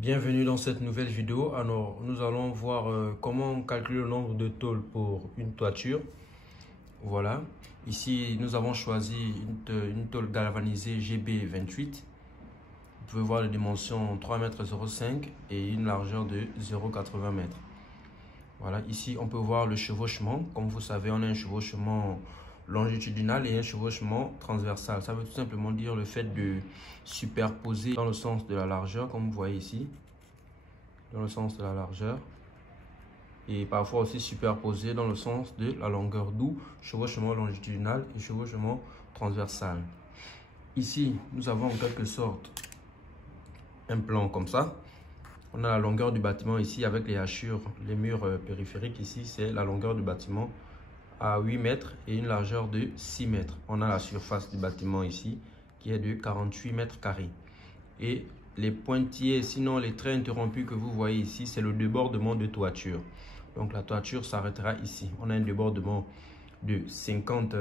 Bienvenue dans cette nouvelle vidéo. Alors, nous allons voir comment calculer le nombre de tôles pour une toiture. Voilà. Ici, nous avons choisi une tôle galvanisée GB28. Vous pouvez voir les dimensions 3,05 m et une largeur de 0,80 m. Voilà. Ici, on peut voir le chevauchement. Comme vous savez, on a un chevauchement longitudinal et un chevauchement transversal. Ça veut tout simplement dire le fait de superposer dans le sens de la largeur, comme vous voyez ici, dans le sens de la largeur, et parfois aussi superposer dans le sens de la longueur, d'où chevauchement longitudinal et chevauchement transversal. Ici, nous avons en quelque sorte un plan comme ça. On a la longueur du bâtiment ici avec les hachures, les murs périphériques. Ici, c'est la longueur du bâtiment à 8 mètres et une largeur de 6 mètres. On a la surface du bâtiment ici qui est de 48 mètres carrés. Et les pointillés, sinon les traits interrompus que vous voyez ici, c'est le débordement de toiture. Donc la toiture s'arrêtera ici. On a un débordement de 50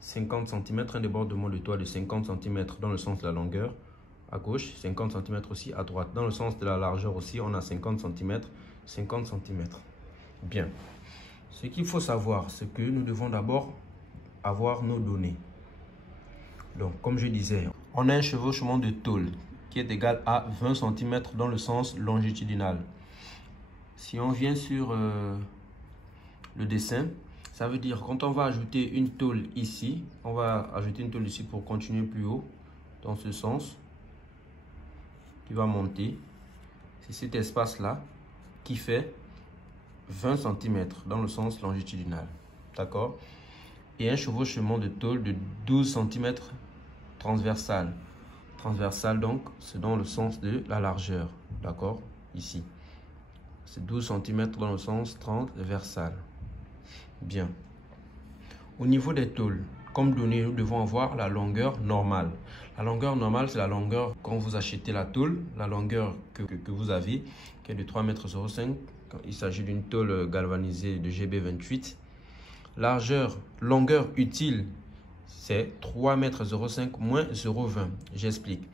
cm, un débordement de toit de 50 cm dans le sens de la longueur à gauche, 50 cm aussi à droite. Dans le sens de la largeur aussi, on a 50 cm, 50 cm. Bien. Ce qu'il faut savoir, c'est que nous devons d'abord avoir nos données. Donc, comme je disais, on a un chevauchement de tôle qui est égal à 20 cm dans le sens longitudinal. Si on vient sur le dessin, ça veut dire quand on va ajouter une tôle ici, on va ajouter une tôle ici pour continuer plus haut, dans ce sens, qui va monter. C'est cet espace-là qui fait 20 cm dans le sens longitudinal. D'accord? Et un chevauchement de tôle de 12 cm transversal. Transversal, donc, c'est dans le sens de la largeur. D'accord? Ici. C'est 12 cm dans le sens transversal. Bien. Au niveau des tôles, comme donné, nous devons avoir la longueur normale. La longueur normale, c'est la longueur quand vous achetez la tôle, la longueur que vous avez, qui est de 3,05 m. Il s'agit d'une tôle galvanisée de GB28. Largeur, longueur utile, c'est 3,05 m moins 0,20 m. J'explique.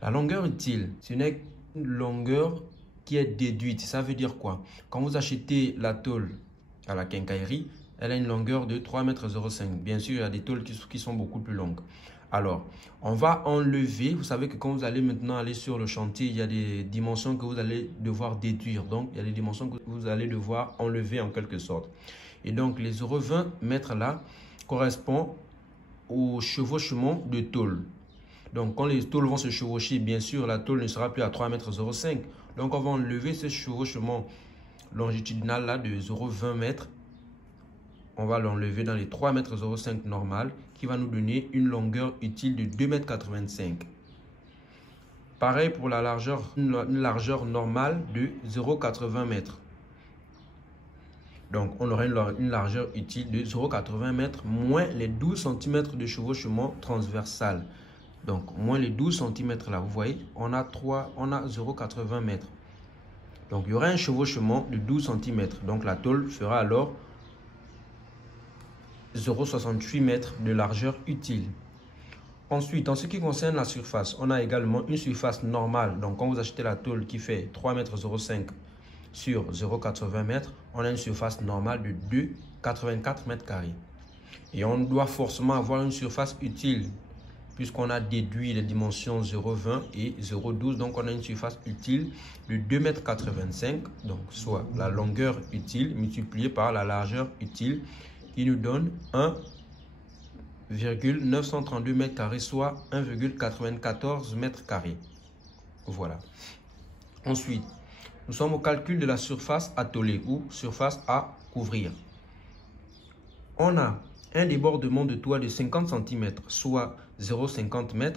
La longueur utile, ce n'est qu'une longueur qui est déduite. Ça veut dire quoi? Quand vous achetez la tôle à la quincaillerie, elle a une longueur de 3,05 m. Bien sûr, il y a des tôles qui sont beaucoup plus longues. Alors, on va enlever. Vous savez que quand vous allez maintenant aller sur le chantier, il y a des dimensions que vous allez devoir déduire. Donc, il y a des dimensions que vous allez devoir enlever en quelque sorte. Et donc, les 0,20 m là correspondent au chevauchement de tôle. Donc, quand les tôles vont se chevaucher, bien sûr, la tôle ne sera plus à 3,05 m. Donc, on va enlever ce chevauchement longitudinal là de 0,20 m. On va l'enlever dans les 3,05 m normal qui va nous donner une longueur utile de 2,85 m. Pareil pour la largeur, une largeur normale de 0,80 m. Donc, on aura une largeur utile de 0,80 m moins les 12 cm de chevauchement transversal. Donc, moins les 12 cm là, vous voyez, on a 0,80 m. Donc, il y aura un chevauchement de 12 cm. Donc, la tôle fera alors 0,68 m de largeur utile. Ensuite, en ce qui concerne la surface, on a également une surface normale. Donc, quand vous achetez la tôle qui fait 3,05 m sur 0,80 m, on a une surface normale de 2,84 m². Et on doit forcément avoir une surface utile puisqu'on a déduit les dimensions 0,20 et 0,12. Donc, on a une surface utile de 2,85 m, donc soit la longueur utile multipliée par la largeur utile qui nous donne 1,932 m², soit 1,94 m². Voilà. Ensuite, nous sommes au calcul de la surface à tôler ou surface à couvrir. On a un débordement de toit de 50 cm, soit 0,50 m,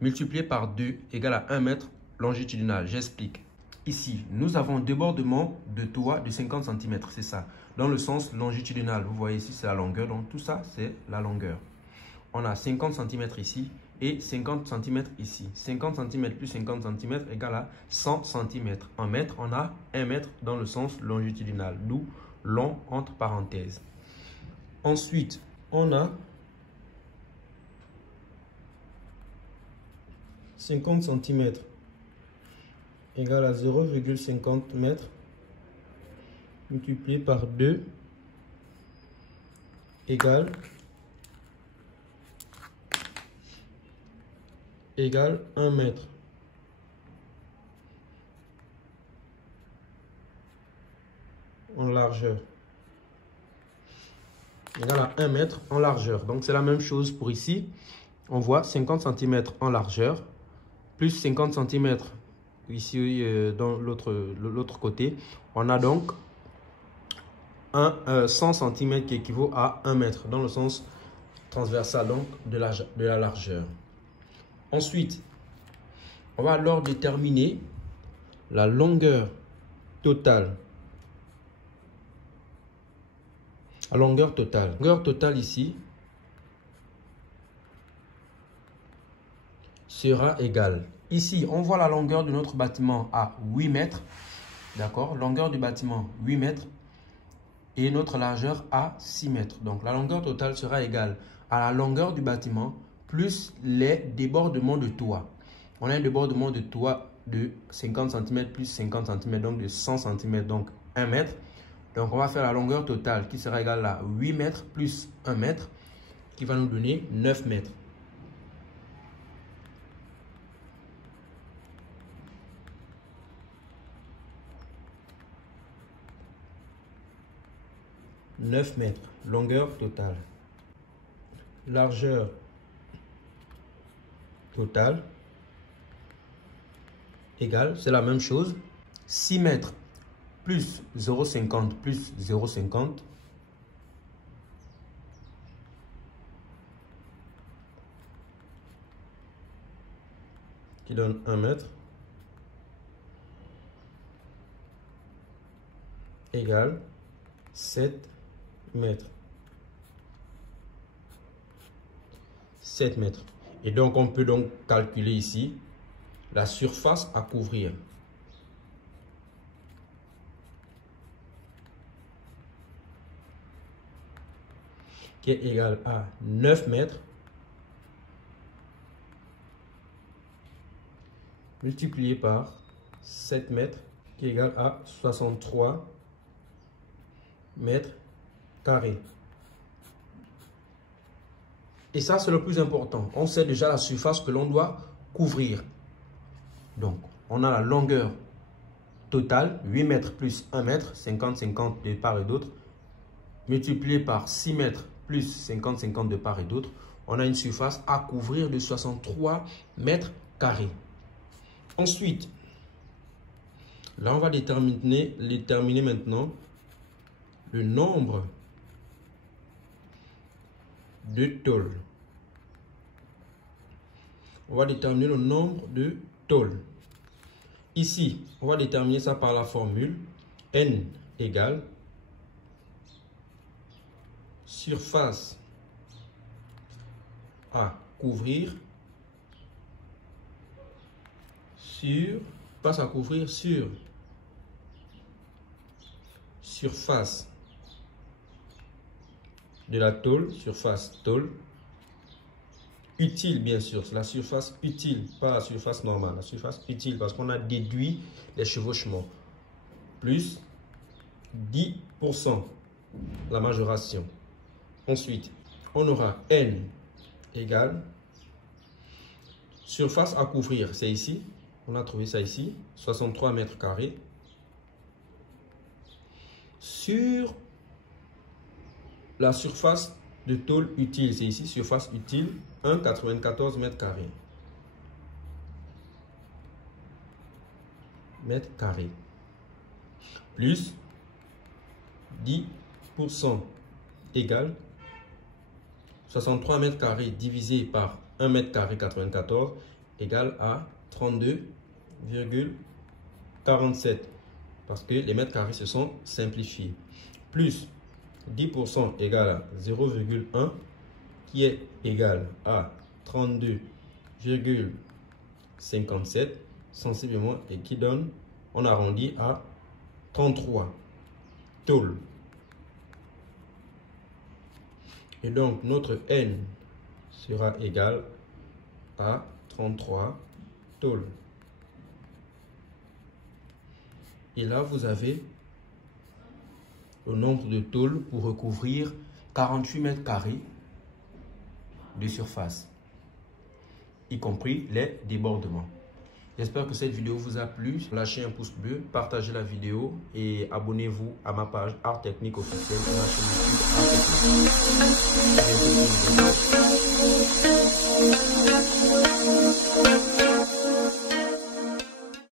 multiplié par 2 égale à 1 m longitudinal. J'explique. Ici, nous avons un débordement de toit de 50 cm, c'est ça, dans le sens longitudinal. Vous voyez ici, c'est la longueur, donc tout ça, c'est la longueur. On a 50 cm ici et 50 cm ici. 50 cm plus 50 cm égale à 100 cm. En mètres, on a 1 m dans le sens longitudinal, d'où long entre parenthèses. Ensuite, on a 50 cm égale à 0,50 mètres multiplié par 2 égale 1 mètre. En largeur. Égale à 1 mètre en largeur. Donc c'est la même chose pour ici. On voit 50 cm en largeur plus 50 cm ici dans l'autre côté. On a donc 100 cm qui équivaut à 1 mètre dans le sens transversal donc de la largeur. Ensuite, on va alors déterminer la longueur totale. La longueur totale. La longueur totale ici sera égale. Ici, on voit la longueur de notre bâtiment à 8 mètres. D'accord? Longueur du bâtiment 8 mètres et notre largeur à 6 mètres. Donc, la longueur totale sera égale à la longueur du bâtiment plus les débordements de toit. On a un débordement de toit de 50 cm plus 50 cm, donc de 100 cm, donc 1 mètre. Donc, on va faire la longueur totale qui sera égale à 8 mètres plus 1 mètre qui va nous donner 9 mètres. « 9 mètres, longueur totale. Largeur totale égale, c'est la même chose, 6 mètres plus 0,50 plus 0,50 qui donne 1 mètre égale 7 mètres. 7 mètres. Et donc, on peut donc calculer ici la surface à couvrir. Qui est égale à 9 mètres multiplié par 7 mètres qui est égal à 63 mètres carrés. Et ça, c'est le plus important. On sait déjà la surface que l'on doit couvrir. Donc, on a la longueur totale, 8 mètres plus 1 mètre, 50-50 de part et d'autre, multiplié par 6 mètres plus 50-50 de part et d'autre. On a une surface à couvrir de 63 mètres carrés. Ensuite, là, on va déterminer maintenant le nombre de tôles. On va déterminer le nombre de tôles. Ici, on va déterminer ça par la formule N égale surface à couvrir sur surface de la tôle, surface tôle, utile bien sûr, c'est la surface utile, pas la surface normale, la surface utile parce qu'on a déduit les chevauchements, plus 10%, la majoration. Ensuite, on aura N égale surface à couvrir, c'est ici, on a trouvé ça ici, 63 mètres carrés, sur la surface de tôle utile, c'est ici, surface utile, 1,94 mètres carrés. Plus 10% égale 63 mètres carrés divisé par 1 mètre carré 94 égale à 32,47 parce que les mètres carrés se sont simplifiés. Plus 10% égale à 0,1 qui est égal à 32,57 sensiblement et qui donne, on arrondit à 33 tôles. Et donc notre N sera égal à 33 tôles. Et là, vous avez le nombre de tôles pour recouvrir 48 mètres carrés de surface, y compris les débordements. J'espère que cette vidéo vous a plu. Lâchez un pouce bleu, partagez la vidéo et abonnez-vous à ma page Art Technique officielle et ma chaîne YouTube Art Technique.